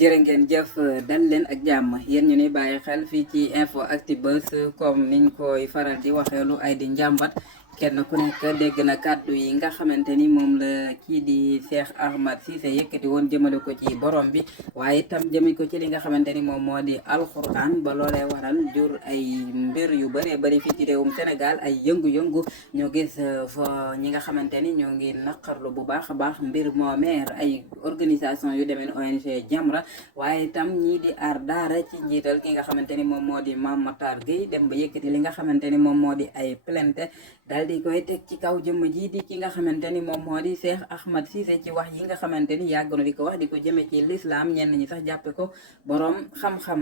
jërë ngeen jëf dal leen ak jàmm yéen ñu ni bàyyi xel fii ci info Actubuzz comme niñ koy faral di waxee lu ay di njàmbat kenn ku nekk dégg na kàddu yi nga xamante ni moom la kii di Cheikh Ahmed Cissé yëkkati woon jëmale ko ci borom bi waaye itam jëme ko ci li nga xamante ni moom moo di alxuraan ba loolee waral jur ay mbir yu bëree bëri fii ci réewum Sénégal ay yëngu-yëngu ñoo gis fa ñi nga xamante ni ñoo ngi naqarlu bu baax a baax mbir moomeer ay organisation yu demee ni ONG Jamra waaye itam ñii di aar daara ci njiital ki nga xamante ni moom moo di Mame Matar Gueye dem ba yëkkati li nga xamante ni moom moo di ay plainte daal di koy teg ci kaw jëmm ji di ki nga xamante ni moom moo di Cheikh Ahmed Cissé ci wax yi nga xamante ni yàgg na di ko wax di ko jëme ci l'islam ñenn ñi sax jàppe ko borom xam-xam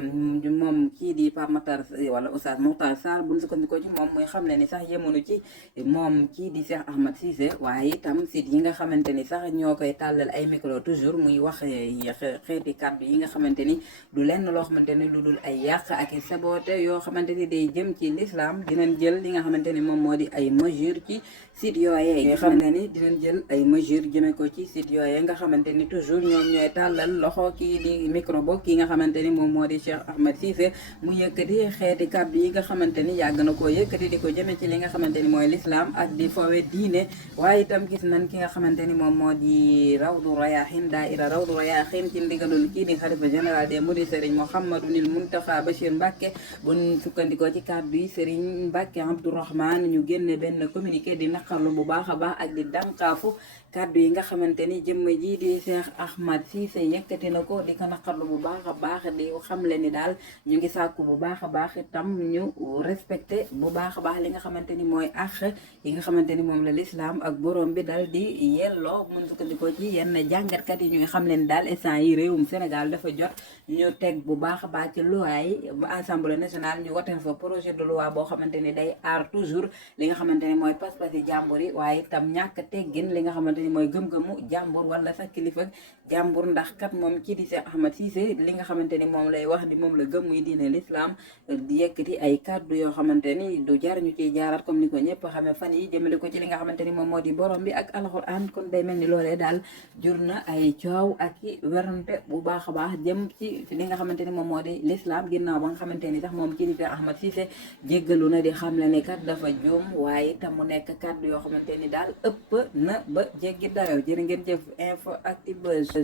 moom kii di Pape Matar wala Oustaz Makhtar Sarr buñ sukkandikoo ci moom muy xam ne ni sax yemunu ci moom kii di Cheikh Ahmed Cissé waaye itam site yi nga xamante ni sax ñoo koy tàllal ay micro toujours muy wax xeeti kàddu yi nga xamante ni du lenn loo xamante ni lu dul ay yàq ak i sabote yoo xamante ni day jëm ci l'islam dinañ jël li nga xamante ni moom moo di ay mesure ci site yooyee nga xam ne ni dinañ jël ay mesure jëme ko ci site yooyee nga xamante ni toujours ñoom ñooy tàllal loxo kii di micro bo ki nga xamante ni moom moo di Cheikh Ahmed Cissé mu yëkkati xeeti kàddu yi nga xamante ni yàgg na koo yëkkati di ko jëme ci li nga xamante ni mooy l'islam ak di fowe diine waaye itam gis nañ ki nga xamante ni moom moo di Rawdu Rayaahin daaira Rawdu Rayaahin ci ndigalul kii di xalifa général des mourides Serigne Mouhamadoul Mountakha Bachir Mbacké buñ sukkandikoo ci kàddu yi Serigne Mbacké Abdourahmane ñu génne benn communiqué di naqarlu bu baax a baax ak di dànkaafu kàddu yi nga xamante ni jëmm ji di Cheikh Ahmed Cissé yëkkati na ko di ko naqarlu bu baax a baax di xamle ni daal ñu ngi sàkku bu baax a baax itam ñu respecté bu baax a baax li nga xamante ni mooy àq yi nga xamante ni moom la l'islam ak borom bi daal di yelloo mun sukkandikoo ci yenn jàngatkat yi ñu ngi xam leen daal instant yi réewum Sénégal dafa jot ñu teg bu baax a baax ci loi yi Assemblée nationale ñu woteel fa projet de loi boo xamante ni day aar toujours li nga xamante ni mooy pas-pas yi jàmbur yi waaye itam ñàkk teggin li nga xamante ni mooy gëm-gëmu jàmbur wala sax kilifa jàmbur ndax kat moom kii di Cheikh Ahmed Cissé li nga xamante ni moom lay wax di moom la gëm muy diine l'islam di yëkkati ay kàddu yoo xamante ni du jar ñu ciy jaarat comme ni ko ñëpp xamee fan yi jëmale ko ci li nga xamante ni moom moo di borom bi ak alxuraan kon day mel ni loolee daal jur na ay coow ak i werante bu baax a baax jëm ci li nga xamante ni moom moo di l'islam ginnaaw ba nga xamante ni sax moom kii di Cheikh Ahmed Cissé jéggalu na di xamle ni kat dafa juum waaye itam mu nekk kàddu yoo xamante ni daal ëpp na ba jéggi dayoo jërë ngeen jëf info Actubuzz